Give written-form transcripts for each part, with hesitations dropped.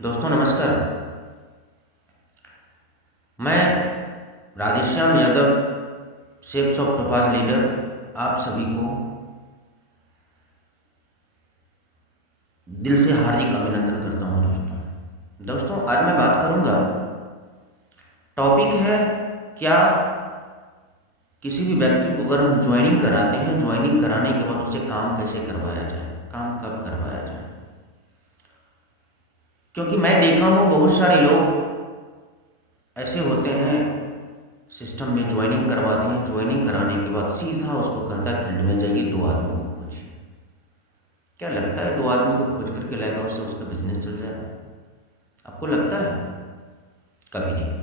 दोस्तों नमस्कार। मैं Radheshyam Yadav, shapes of topaz leader, आप सभी को दिल से हार्दिक अभिनंदन करता हूं। दोस्तों आज मैं बात करूंगा, टॉपिक है क्या किसी भी व्यक्ति को अगर हम ज्वाइनिंग कराते हैं, ज्वाइनिंग कराने के बाद उसे काम कैसे करवाया जाए, काम कब करवाया जाए। क्योंकि मैं देखा हूँ बहुत सारे लोग ऐसे होते हैं, सिस्टम में ज्वाइनिंग करवाते हैं, ज्वाइनिंग कराने के बाद सीधा उसको कहता है फील्ड में जाइए, दो आदमी को खोजिए। क्या लगता है दो आदमी को खोज करके लाएगा उससे उसका बिजनेस चल जाएगा? आपको लगता है? कभी नहीं।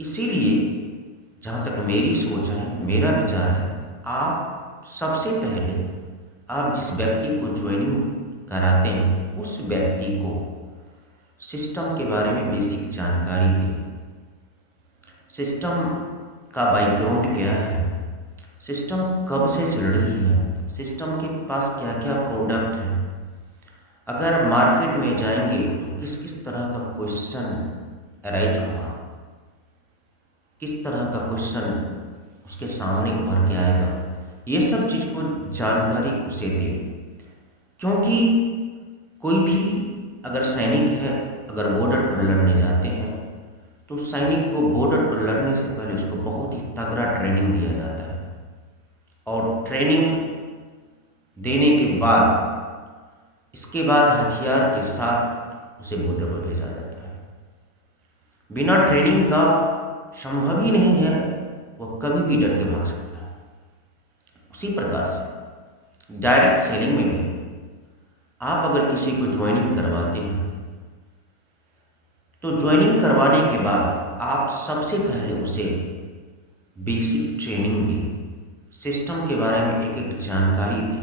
इसीलिए जहाँ तक मेरी सोच है, मेरा विचार है, आप सबसे पहले आप जिस व्यक्ति को ज्वाइनिंग कराते हैं उस व्यक्ति को सिस्टम के बारे में बेसिक जानकारी दें। सिस्टम का बैकग्राउंड क्या है, सिस्टम कब से चल रही है, सिस्टम के पास क्या क्या प्रोडक्ट है, अगर मार्केट में जाएंगे तो किस किस तरह का क्वेश्चन अराइज होगा, किस तरह का क्वेश्चन उसके सामने उभर के आएगा, ये सब चीज़ को जानकारी उसे दे। क्योंकि कोई भी अगर सैनिक है, अगर बॉर्डर पर लड़ने जाते हैं तो सैनिक को बॉर्डर पर लड़ने से पहले उसको बहुत ही तगड़ा ट्रेनिंग दिया जाता है, और ट्रेनिंग देने के बाद इसके बाद हथियार के साथ उसे बॉर्डर पर भेजा जाता है। बिना ट्रेनिंग का संभव ही नहीं है वह कभी भी डर के भाग सकता है। उसी प्रकार से डायरेक्ट सेलिंग में भी आप अगर किसी को ज्वाइनिंग करवाते हैं तो ज्वाइनिंग करवाने के बाद आप सबसे पहले उसे बेसिक ट्रेनिंग दें, सिस्टम के बारे में एक एक जानकारी दें,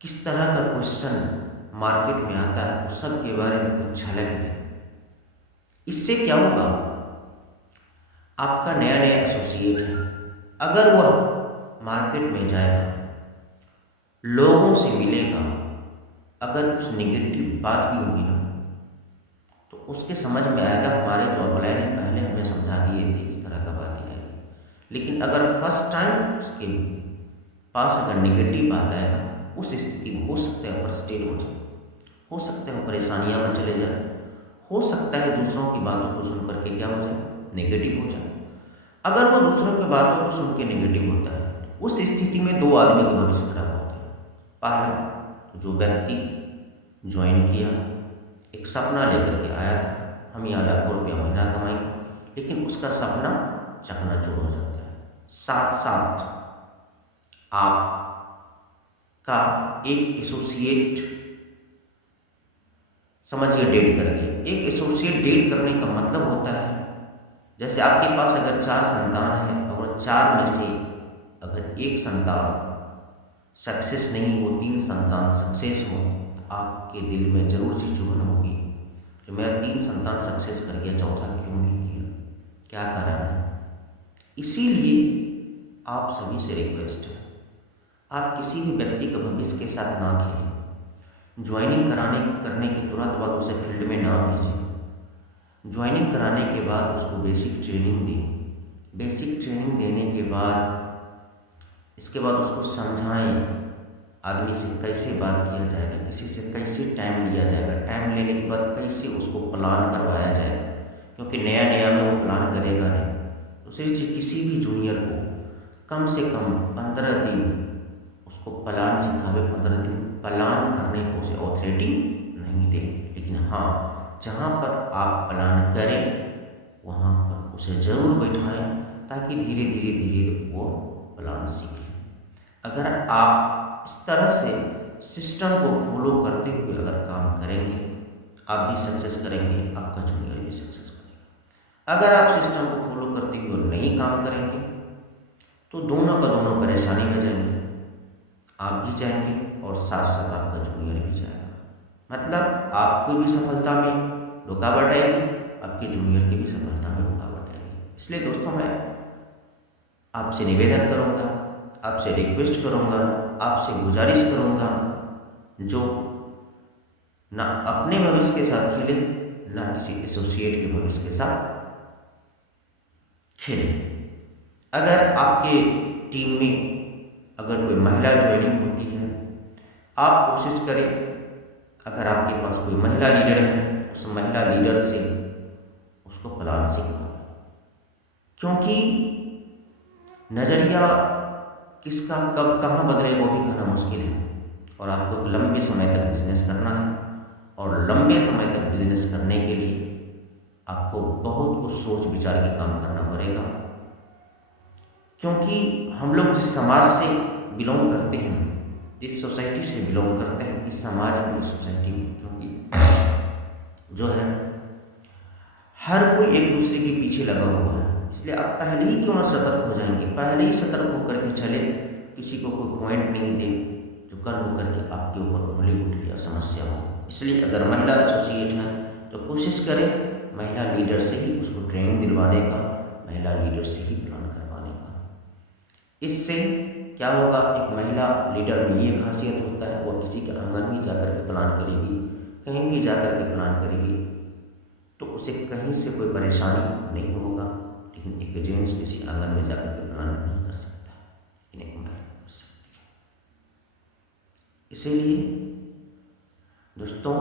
किस तरह का क्वेश्चन मार्केट में आता है उस सब के बारे में कुछ झलक दें। इससे क्या होगा, आपका नया नया एसोसिएट है, अगर वह मार्केट में जाएगा, लोगों से मिलेगा, अगर कुछ नेगेटिव बात भी होगी ना तो उसके समझ में आएगा हमारे जो अपलाइन है पहले हमें समझा दिए थे, इस तरह का बात ही आएगी। लेकिन अगर फर्स्ट टाइम उसके पास अगर नेगेटिव बात आएगा, उस स्थिति में हो सकता है फ्रस्ट्रेट हो जाए, हो सकता है परेशानियां में चले जाए, हो सकता है दूसरों की बातों को सुन करके क्या हो जाए, नेगेटिव हो जाए। अगर वो दूसरों की बातों को सुन के नेगेटिव होता है तो उस स्थिति में दो आदमी का भविष्य खराब होता है। पहला, जो व्यक्ति ज्वाइन किया, एक सपना लेकर के आया था हम यहाँ लाखों रुपया महीना कमाएंगे, लेकिन उसका सपना चकनाचूर हो जाता है। साथ साथ आपका एक एसोसिएट समझिए डेट कर गए। एक एसोसिएट डेट करने का मतलब होता है, जैसे आपके पास अगर चार संतान है और चार में से अगर एक संतान सक्सेस नहीं हो, तीन संतान सक्सेस हो, तो आपके दिल में जरूर सी चुभन होगी कि मेरा तीन संतान सक्सेस कर गया, चौथा क्यों नहीं किया, क्या कारण है। इसीलिए आप सभी से रिक्वेस्ट है, आप किसी भी व्यक्ति का भविष्य के साथ ना खेलें। ज्वाइनिंग करने के तुरंत बाद उसे फील्ड में ना भेजें। ज्वाइनिंग कराने के बाद उसको बेसिक ट्रेनिंग दें। बेसिक ट्रेनिंग देने के बाद इसके बाद उसको समझाएं आदमी से कैसे बात किया जाएगा, किसी से कैसे टाइम लिया जाएगा, टाइम लेने के बाद कैसे उसको प्लान करवाया जाएगा। क्योंकि नया नया में वो प्लान करेगा नहीं, तो उसे किसी भी जूनियर को कम से कम 15 दिन उसको प्लान सिखावे, 15 दिन प्लान करने को उसे ऑथोरिटी नहीं दे। लेकिन हाँ, जहाँ पर आप प्लान करें वहाँ पर उसे ज़रूर बैठाएं, ताकि धीरे धीरे धीरे वो प्लान सीख ले। अगर आप इस तरह से सिस्टम को फॉलो करते हुए अगर काम करेंगे, आप भी सक्सेस करेंगे, आपका जूनियर भी सक्सेस करेगा। अगर आप सिस्टम को फॉलो करते हुए नहीं काम करेंगे तो दोनों का दोनों परेशानी में जाएंगे, आप भी जाएंगे और साथ साथ आपका जूनियर भी जाएगा। मतलब आपको भी सफलता में रुकावट आएगी, आपके जूनियर की भी सफलता में रुकावट आएगी। इसलिए दोस्तों मैं आपसे निवेदन करूंगा, आपसे रिक्वेस्ट करूंगा, आपसे गुजारिश करूंगा, जो ना अपने भविष्य के साथ खेले, ना किसी एसोसिएट के भविष्य के साथ खेले। अगर आपके टीम में अगर कोई महिला ज्वाइनिंग होती है, आप कोशिश करें, अगर आपके पास कोई महिला लीडर है, उस महिला लीडर से उसको प्लान सीखना, क्योंकि नज़रिया किसका कब कहाँ बदले वो भी कहना मुश्किल है। और आपको एक लंबे समय तक बिजनेस करना है, और लंबे समय तक बिजनेस करने के लिए आपको बहुत कुछ सोच विचार के काम करना पड़ेगा। क्योंकि हम लोग जिस समाज से बिलोंग करते हैं, जिस सोसाइटी से बिलोंग करते हैं, इस समाज में, इस सोसाइटी में, क्योंकि जो है हर कोई एक दूसरे के पीछे लगा हुआ है। इसलिए आप पहले ही क्यों ना सतर्क हो जाएंगे, पहले ही सतर्क होकर के चले, किसी को कोई पॉइंट नहीं दे जो कल होकर के आपके ऊपर उंगली उठे या समस्या हो। इसलिए अगर महिला एसोसिएट है तो कोशिश करें महिला लीडर से ही उसको ट्रेनिंग दिलवाने का, महिला लीडर से ही प्लान करवाने का। इससे क्या होगा, एक महिला लीडर में ये खासियत होता है, वो किसी के आंगन में जाकर के प्लान करेगी, कहीं भी जाकर के प्लान करेगी, तो उसे कहीं से कोई परेशानी नहीं होगा। लेकिन एक जेंट्स किसी आंगन में जाकर के प्लान नहीं कर सकता, लेकिन एक महिला कर सकती है। इसीलिए दोस्तों,